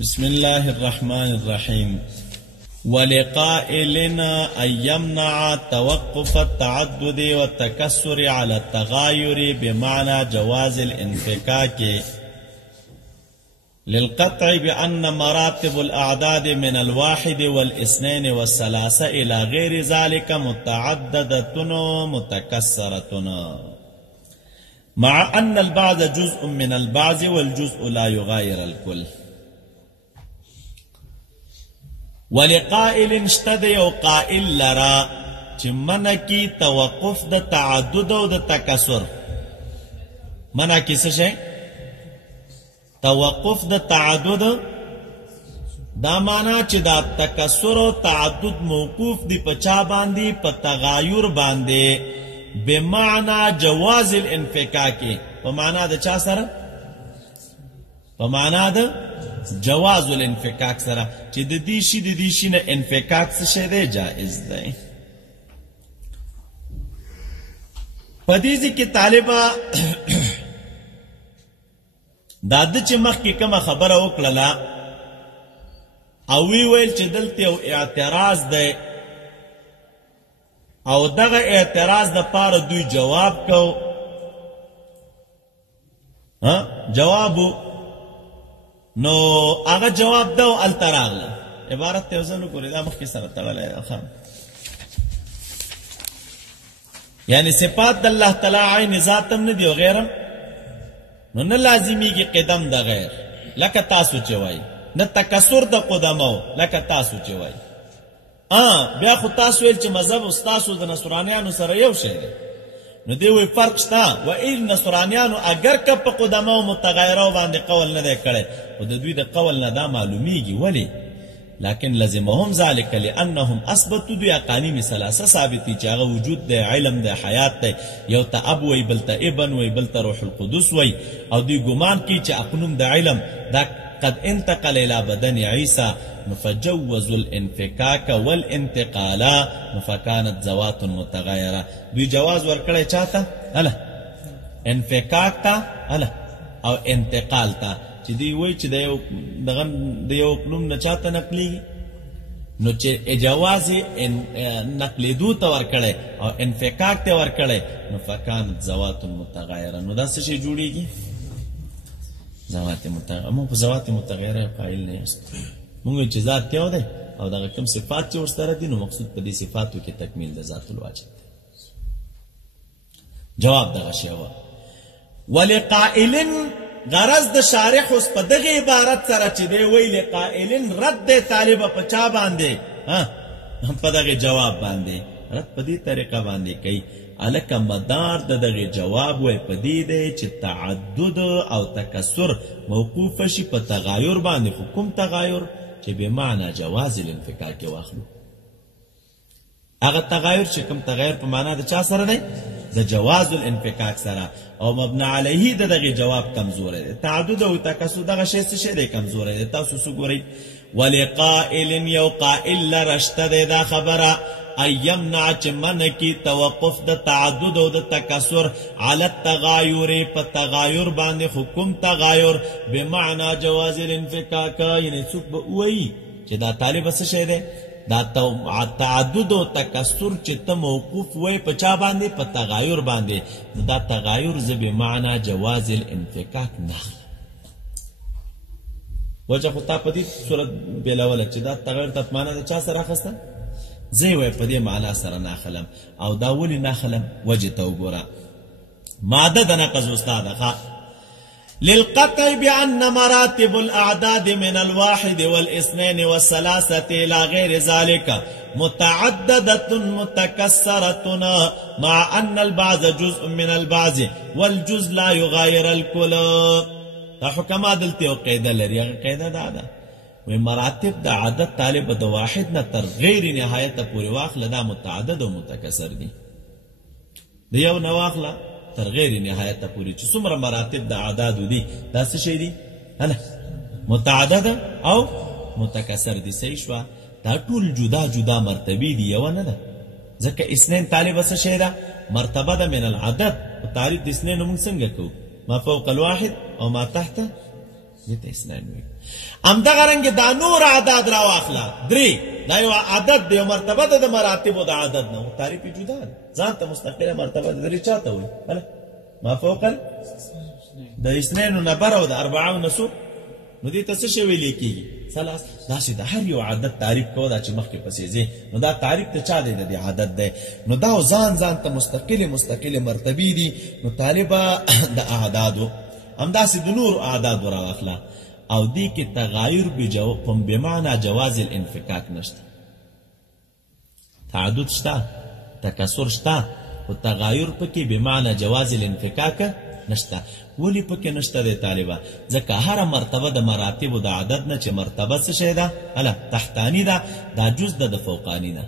بسم الله الرحمن الرحيم. ولقائلنا أن يمنع توقف التعدد والتكسر على التغاير بمعنى جواز الانفكاك للقطع بأن مراتب الأعداد من الواحد والاثنين والثلاثة إلى غير ذلك متعددة متكسرة، مع أن البعض جزء من البعض والجزء لا يغاير الكل. ولقائل اشتد یو قائل لرا چې منع کی توقف د تعدد او د تکسر. منع کی څه شی؟ توقف د تعدد، دا معنا چې دا تکسر او تعدد موقوف دی په چا باندې؟ په تغایر باندې، بمعنى جواز الانفکاک، په معنا د چا سره؟ په معنا د جواز الانفکاک سره، چې د دې شي د دې شي نه انفکاک څه شی دی؟ جائز دی. په دې ځکه طالبه دا د چې مخکې کومه خبره وکړله او وی ویل چې دلته یو اعتراض دی او دغه اعتراض دپاره دوی جواب کو. جوابو نو هغه جواب ده او هلته راغله. عبارت ته یو ځل وګورئ، دا مخکې سره تړلی ده. یعنې صفات د الله تعالی عین ذات هم نه دي او غیر هم، نو نه لازمیږي قدم د غیر، لکه تاسو چې وایي، نه تکسر د قدمو لکه تاسو چې وایي. بیا خو تاسو ویل چې مذهب ستاسو د نصرانیانو سره یو شی دی، نو دی وی فرق شته. و ایل نصرانیانو اگر که په قدمو متغیرو باندې قول نه دی کړی، خو د دوی د قول نه دا معلومیږي. ولی؟ لكن لزمهم ذلك لانهم اثبتوا دوی اقانیم ثلاثه ثابتي چې هغه وجود دی، علم دی، حیات دی. یو ته اب وی، بل ته ابن وی، بل ته روح القدس وی، او دوی ګمان کوي چې اقنوم د علم دا قد انتقل الى بدن عيسى، فجوزوا الانفكاك والانتقال فكانت ذوات متغيره. دوی جواز ورکړی چاته؟ اله انفکاک ته، اله او انتقال ته، چې دوی وایي چې د یو اقلوم نه چاته نقلیږي، نو چې جواز نقلیدو ته ورکړی او انفکاک ته ورکړی، نو فکانت ذوات متغیره. نو دا څه شی جوړیږي؟ ذوات متغیره. موږ په ذوات متغیره قایل نه یاست. موږ چې ذات یو دی او دغه کوم صفات چې ورسره دي، نو مقصود په دې صفاتو کې تکمیل د ذات الواجب دی. جواب دغه شی و. ولقائلن غرض د شارح اوس په دغه عبارت سره چې دی وی لقائلن رد دی طالبه په چا باندې؟ په دغه جواب باندې رد په دې طریقه باندې کوي. الکه مدار د دغه جواب وی په دې دی چې تعدد او تکسر موقوف شي په تغایر باندې. خو کوم تغایر؟ چې بمعنى جواز الانفکاک واخلو. هغه تغایر چې کوم تغایر په معنا د چا سره دی؟ د جواز الانفکاک سره. او مبنى علیه د دغه جواب کمزوری دی. تعدد او تکسر دغه شی څه شی دی؟ کمزوری دی. تاسو څه ګورئ؟ ولقائل یو قائل لرشته دی دا خبره ان یمنع چې منع کی توقف د تعدد او د تکسر علی التغایر، په تغایر باندې. حکم تغایر بمعنى جواز الانفکاک، یعنی څوک به وایي چې دا طالب څه شی دی؟ دا تعدد او تکسر چې ته موقوف وای په چا باندې؟ په تغایر باندې. نو دا تغایر زه بمعنى جواز الانفکاک ناخلم. وجه خو تا په دې صورت بیلوله چې دا تغایر ته په معنا د چا سره اخیسته؟ زه وای په دې معنا سره ناخلم. او دا ولې ناخلم؟ وجه ته وګوره. ماده د نقض استاده للقطع بأن مراتب الأعداد من الواحد والاثنين والثلاثة إلى غير ذلك متعددة متكسرة، مع أن البعض جزء من البعض والجزء لا يغاير الكل. دا حکما دلته یو قاعده لري. هغه قاعده دا ده وی مراتب د عدد طالب د واحد نه تر غیر نهایت پورې واخله، دا متعدد او متکسر دي. د یو نه واخله تر غیر نهایت پوری چې څومره مراتب د اعداد دي، دا څه شی دي؟ متعدد او متکسر دي. صحیح شو؟ دا ټول جدا جدا مرتبه دي، یو نه ده. ځکه اثنين طالب څه شی ده؟ مرتبه ده من العدد. تعریف د اثنين موږ څنګه کوو؟ ما فوق الواحد او ما تحت دې ته اثنين وایي. همدغه رنګې دا نور اعداد را واخله 3 دا یو عدد دی، مرتبه ده د مراتبو د عدد نه، تعریف یې جدا ده، ځان ته مستقله مرتبه ده. 3 چاته وایي؟ هله ما فوق د اثنين نه بر او د 4 نه څو، نو دې ته څه شی ویل کېږي؟ ثلاث. داسې د هر یو عدد تعریف کوه دا چې مخکې پسې ځې، نو دا تعریف ته چا دی؟ د دې عدد دی. نو دا ځان ته مستقلې مرتبې دي. نو طالبه د اعدادو همداسې د نورو اعدادو را واخله او دې کې تغایر بمعنى جواز الانفکاک نشته. تعدد شته، تکسر شته، خو تغایر پکې بمعنى جواز الانفکاک نشته. ولی پکې نشته دی طالبه؟ ځکه هره مرتبه د مراتبو د عدد نه چې مرتبه څه شی ده؟ هله تحتانی ده، دا جز ده د فوقانی نه.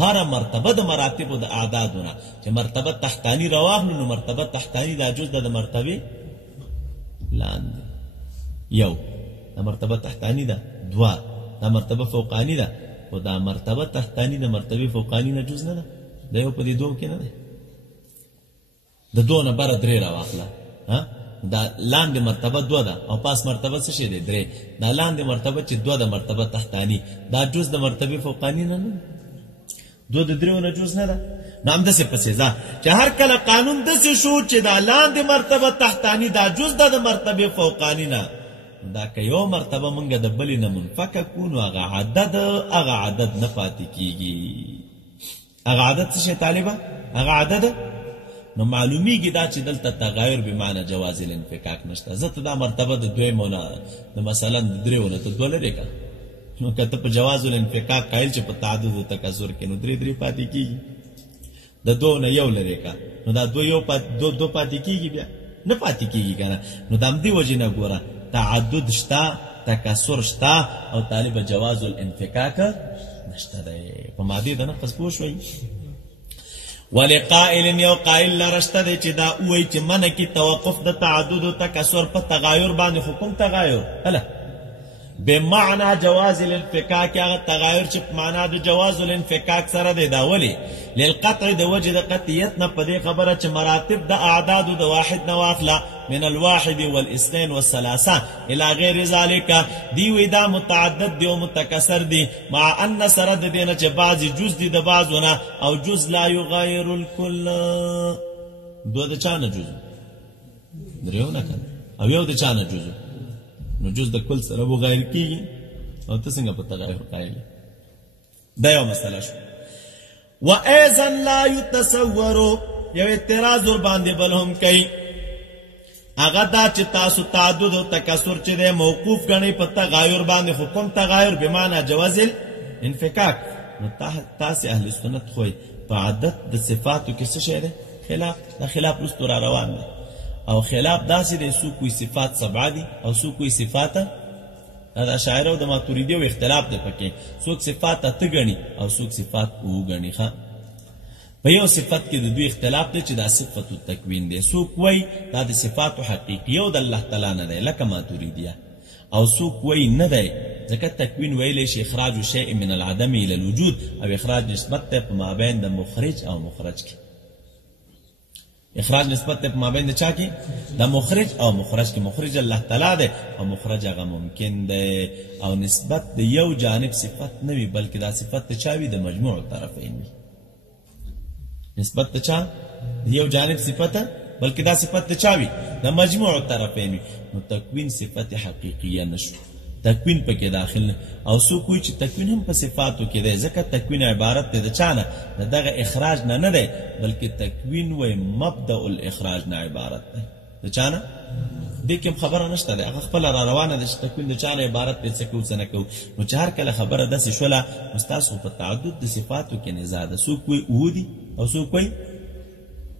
هره مرتبه د مراتبو د اعدادو نه چې مرتبه تحتانی راواخلو، نو مرتبه تحتانی دا جز ده د مرتبه لاندې. یو دا مرتبه تحتانی ده، 2 دا مرتبه فوقانی ده، خو دا مرتبه تحتانی د مرتبه فوقانی نه جز نه ده، دا یو په دې 2 کې نه ده. د 2 نه بره 3 راواخله، دا لاندې مرتبه 2 ده او پاس مرتبه څه شی دی؟ 3. دا لاندې مرتبه چې 2 د مرتبه تحتانی دا جز د مرتبه فوقانی نه نه، 2 د 3 نه جز نه ده. نو همداسې پسې ځه چې هر کله قانون داسې شو چې دا لاندې مرتبه تحتانی دا جز ده د مرتبه فوقانی نه، دا که یو مرتبه مونږ د بلې نه منفکه کړو، نو هغه عدد نه پاتې کېږي. هغه عدد څه شی طالبه؟ هغه عدد. نو معلومیږي دا چې دلته تغایر بمعنى جواز الانفکاک نشته. زه ته دا مرتبه د 2 نه د مثلا د 3 نه ته 2 لرې که، نو که ته په جواز الانفکاک قایل چې په تعدد و تکسر کې، نو 3 پاتې کېږي. د 2 نه 1 لرې که، نو دا 2 پاتې کېږي، بیا نه پاتې کېږي که نه. نو د همدې وجې نه ګوره تعدد شته، تکسر شته، او طالبه جواز الانفکاک نشته دی. په مادې د نقص پوه شوئ؟ ولقائل یو قائل لرشته دی چې دا وایي چې منع کی توقف د تعدد او تکسر په تغایر باندې. حکم تغایر هله بمعنى جواز الانفکاک، هغه تغایر چې په معنا د جواز الانفکاک سره دی. دا ولی للقطع د وجه د قطعیت نه په دې خبره چې مراتب د اعداد د واحد نه واخله، من الواحد والاثنين والثلاثه الى غیر ذلك. دی وی دا متعدد دی او متکسر دی، مع ان سره د دینه چې بعضی جز دی د بعضونه، او جز لا یغیر الکل. 2 د چانه جز 3 نه کنه، او یو د چانه جز، نو جز د کل سره مغایر کیږي، او ته څنګه په تغایر قایل؟ دا یو مسله شو. وايضا لا يتصور، یو اعتراض ور باندې بل هم کوي، هغه دا چې تاسو تعدد او تکسر چې دی موقوف ګڼئ په تغایر باندې. حکم تغایر بمعنى جواز الانفکاک. نو تاسې اهل سنت خوئ په عدد د صفاتو کې څه شی دی؟ خلاف. دا خلاف وروستو را روان دی، او خلاف داسې دی څوک کوئی صفات 7 دي او څوک کوئی صفات، دا اشاعره او د ماتوریدیو اختلاف دی پکې، څوک صفات 8 ګڼي او څوک صفات 2 ګڼي. ښه په یو صفت کې د دوی اختلاف دی چې دا صفت التکوین دی. څوک وایي دا د صفاتو حقیقیه او د الله تعالی نه دی لکه ماتوریدیه، او څوک وایي نه دی، ځکه تکوین ویلی شي اخراج شیء من العدم الى الوجود، او اخراج نسبت دی په مابین د مخرج او مخرج کې. اخراج نسبت په مابین د چا کې؟ د مخرج او مخرج کې. مخرج الله تعالی دی او مخرج هغه ممکن دی، او نسبت د یو جانب صفت نه وي، بلکې دا صفت د چا وي؟ د مجموع الطرفین وي. نسبت د چا؟ د یو جانب صفت، بلکې دا صفت د چا وي؟ د مجموع الطرفین وي. نو تکوین صفت حقیقیه نشو، تکوین پکې داخل نه. او څوک وایي چې تکوین هم په صفاتو کې دی، ځکه تکوین عبارت دی د چا نه؟ د دغه اخراج نه نه دی، بلکې تکوین وایي مبدأ الاخراج نه عبارت دی. د چا نه؟ دې کې خبره نشته دی، هغه خپله را روانه ده چې تکوین د چا نه عبارت دی، څه کوو څه نه کوو. نو چې هر کله خبره داسې شوله، نو ستاسو په تعدد د صفاتو کې نزاع ده. څوک وایي 7 دي او څوک وایي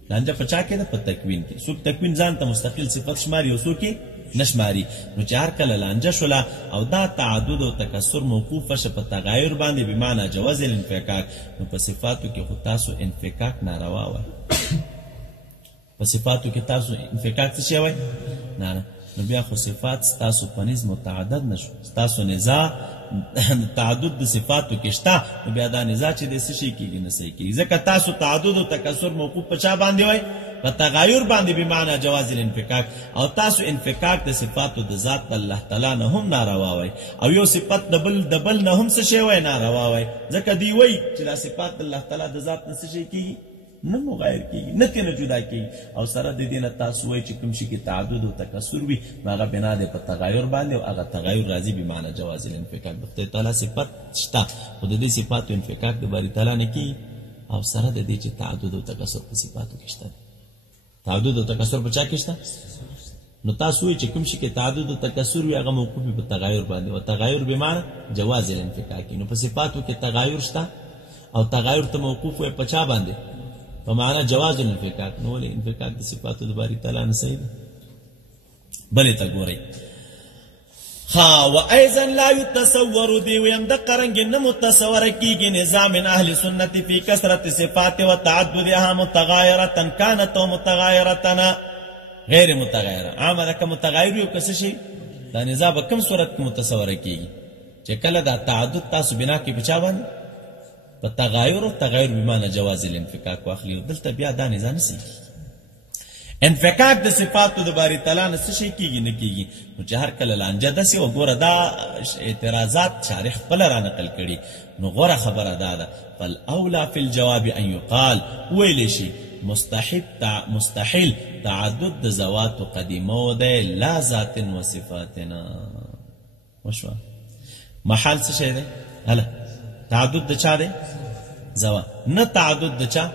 لانجه په چا کې ده؟ په تکوین کې. څوک تکوین ځان ته مستقل صفت شماري او څوک نشماري. نو چې هر کله لانجه شوله او دا تعدد او تکسر موقوف شه په تغایر باندې بمعنى جواز الانفکاک، نو په صفاتو کې خو تاسو انفکاک ناروا وای. په صفاتو کې تاسو انفکاک څه شی وای؟ نه. نو بیا خو صفات تاسو په نسبت متعدد نشو، تاسو نزاع تعدد د صفاتو کې شته، نو بیا دا نزاع چې د څه شي کېږي؟ نه صحیح کېږي، ځکه تاسو تعدد او تکسر موقوف په چا باندې وای؟ په تغایر باندې بمعنى جواز الانفکاک او تاسو انفکاک د صفاتو د ذات الله تعالی نه هم ناروا وای او یو صفت د بل نه هم څه شی وای ناروا وای ځکه دی وای چې دا صفات الله تعالی د ذات نه څه شی کیږي نه مغایر کیږي نه ترې جدا کیږي او سره د دې نه تاسو وای چې کوم شي کې تعدد او تکثر وي هغه بنا دی په تغایر باندې او هغه تغایر راځي بمعنى جواز الانفکاک د خدای تعالی صفت شته خو د دې صفاتو انفکاک د باری تعالی نه کیږي او سره د دې چې تعدد او تکثر په صفاتو کې شته تعدد او تکثر په چا کې شته نو تاسو وایئ چې کوم شي کې تعدد او تکثر وي هغه موقوف په تغایر باندې او تغایر بمعنى جواز الانفکاک نو په صفاتو کې تغایر شته او تغایر ته موقوف وي په چا باندې په معنی جواز الانفکاک نو ولې انفکاک د صفاتو د باری تعالی نه صحیح بلې ته ګورئ ها و ایضا لا يتصور دی ویم د قرنګ نه متصور کیږي نظام اهل سنت فی کثرت صفات و تعددها متغایره كانت و متغایره غیر متغیره عامه که متغیر یو کس شي دا نظام کوم صورت کې متصور کیږي چې کله دا تعدد تاسو بنا کې بچا باندې په تغایر او تغیر بمعنى جواز الانفکاک واخلي دلته بیا دا نظام نسی انفکاک د صفاتو د باری تعالی نه څه شي کیږي نه کیږي نو چې هر کله لانجه داسې وګوره دا اعتراضات شارح خپل را نقل کړي نو غوره خبره ده فالاولى فی الجواب ان یقال ویلی شي مستحیل تعدد د ذوات قدیمه ده لا ذات و صفاتنا وشو محل څه شي ده هله تعدد د چا ده ذوات نه تعدد د چا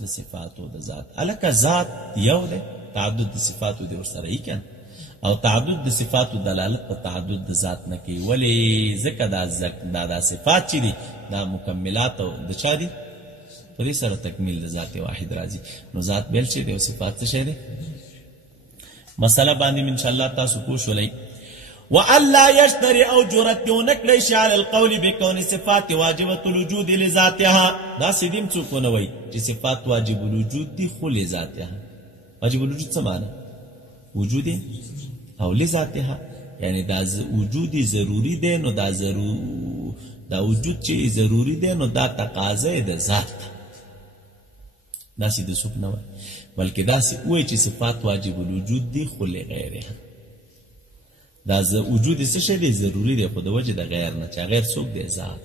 د صفاتو د ذات الکه ذات یو ده تعدد د صفاتو د ورسره یې کنه او تعدد د صفاتو دلالت په تعدد د ذات نه کوي ولی ځکه دا صفات چې دي دا مکملات د چا دي په دې سره تکمیل د ذات واحد راځي نو ذات بل شي دی او صفات څه شي دي مسله باندې ان شاء الله تاسو پوښولئ وَأَلَّا يَشْتَرِ أَوْ جُرَتْ يُنَكْ عَلَى الْقَوْلِ بِكَوْنِ صِفَاتِ واجبة الوجود لذاتها دا سیدیم څوک نه وایي چې صفات واجب الوجود دي خو لذاتها واجب الوجود څه معنی وجود او لذاتها یعنی دا وجود ضروری دی نو دا وجود چې ضروری دی نو دا تقاضا د ذات دا سید څوک نه وایي بلکې دا وایي چې صفات واجب الوجود دي خو لغیرها دا وجود څه شی دی ضروری دی خو د وجه د غیر نه چې غیر څوک دی ذات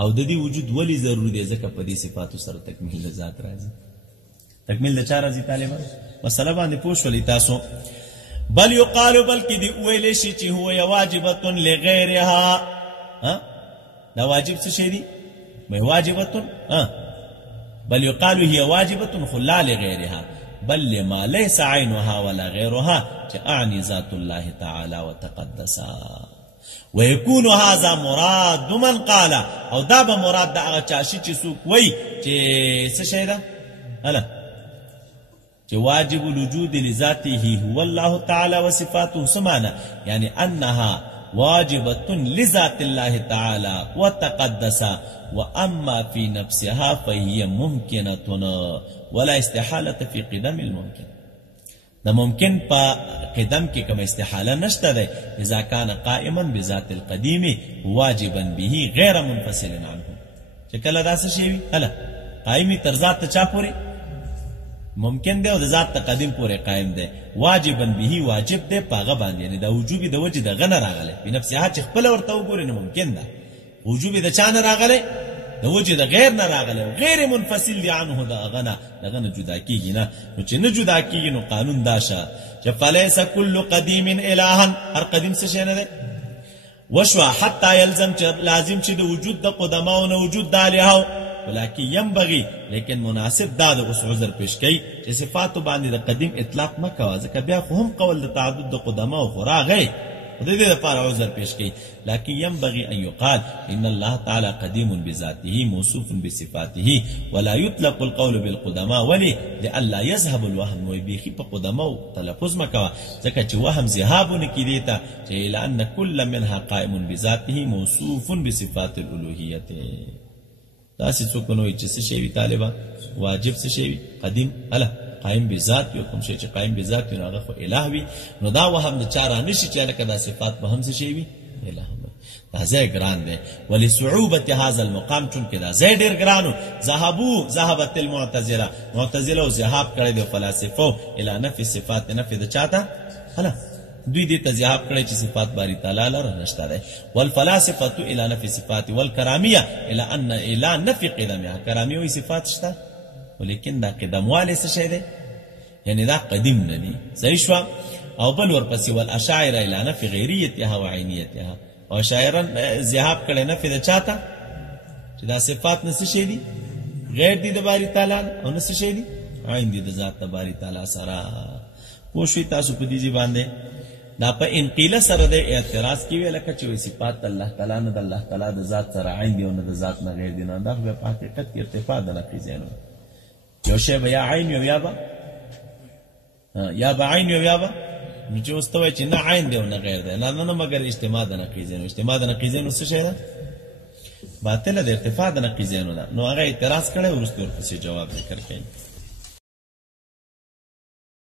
او د دې وجود ولی ضروری دی ځکه په دې صفاتو سره تکمیل د ذات راځي تکمیل د چا راځي طالبان مسله باندې پوښولئ تاسو بل یقال بلکې دی ویلی شي چې هو واجبه لغیرها دا واجب څه شی دی واجبه بل يقال هي واجبه خو لا لغیرها بل لما ليس عينها ولا غيرها أعني ذات الله تعالى وتقدسا ويكون هذا مراد من قال او دا به مراد دا هغه چاشي چې څوک وایي چې څه شی ده هله چې واجب الوجود لذاته هو الله تعالى وصفاته سمانه يعني انها واجبة لذات الله تعالى وتقدسا واما في نفسها فهي ممكنة ولا استحالة في قدم الممكن دا ممکن پا قدم کی کم استحالة نشتا ده اذا كان قائما بذات القديم واجبا به غير منفصل عنه چکل دا سشیوی حالا قائمی تر ذات تا چا پوری ممکن ده و دا ذات تا قدیم پوری قائم ده واجبا به واجب ده پا غبان یعنی دا وجوبی دا وجه دا غن راغله بنفسها چه خپل ورطاو پوری نممکن ده وجوبی دا چا نراغله دا وجه دا غیر نراغله غیر منفصل دی عنه دا غنا جدا کیگی نا نو چه نجدا کیگی نو قانون داشا چه فلیس کل قدیم الہن هر قدیم سشی نده وشوا حتی یلزم چه لازم چه دا وجود دا قدماؤن وجود دا لہو ولیکن ینبغی لیکن مناسب دا دا اس عذر پیش کئی چه صفاتو باندی دا قدیم اطلاق مکوا زکا بیا خو هم قول دا تعدد دا قدماؤ خورا غی ودې لپاره عذر پیش کړي لكن ينبغي ان يقال ان الله تعالى قديم بذاته موصوف بصفاته ولا يطلق القول بالقدماء ولي لئلا يذهب الوهم ويبيخي په قدماء تلفظ مکوا ځکه چې وهم ذهابونه کې دیتا چې لان كل منها قائم بذاته موصوف بصفات الالوهيه تاسو څوک نو چې څه شی طالبہ واجب څه شی قدیم الله قائم بذات یو کوم شی چې قائم بذات نو هغه خو الہ وي نو دا وهم د چاره نشي چې لکه دا صفات به هم څه شي وي الہ دا ځای ګران دی ولصعوبة هذا المقام چونکې دا ځای ډېر ګرانو ذهبت المعتزله معتزله ذهاب کړی دی فلاسفو الى نفي صفات نفي د چاته هله دوی دې ته ذهاب کړی چې صفات باری تعالی لره نشته دی والفلاسفه الى نفي صفات والکرامیه الى نفي قدمها کرامیه وی صفات شته ولیکن دا قدمواله څه شی دی یعنی دا قدیم نه دی صحیح شو او بل ورپسې والاشاعره الى نفي غیریتها وعینیتها او شاعران ذهاب کړي نفي د چاته چې دا صفات نه څه شي دي غیر دي د باری تعالی او نه څه شي دي عین دي د ذات د باری تعالی سره پوه شئ تاسو په دې باندې دا په انقیله سره د اعتراض کوي لکه چې صفات الله تعالی نه د الله تعالی د ذات سره عین دي او نه د ذات نه غیر دي نه دا په حقیقت کې ارتفاع د نقیزینو یو شی به یا عین یو یا به عین یو یا به نو چې اوس ته وایې چې نه عین دی او نه غیر دی نه مګر اجتماع د نقیزینو اجتماع د نقیزینو څه شی ده باطله د ارتفاع د نقیزینو ده نو هغه اعتراض کړی وروسته ورپسې جواب ذکر کوي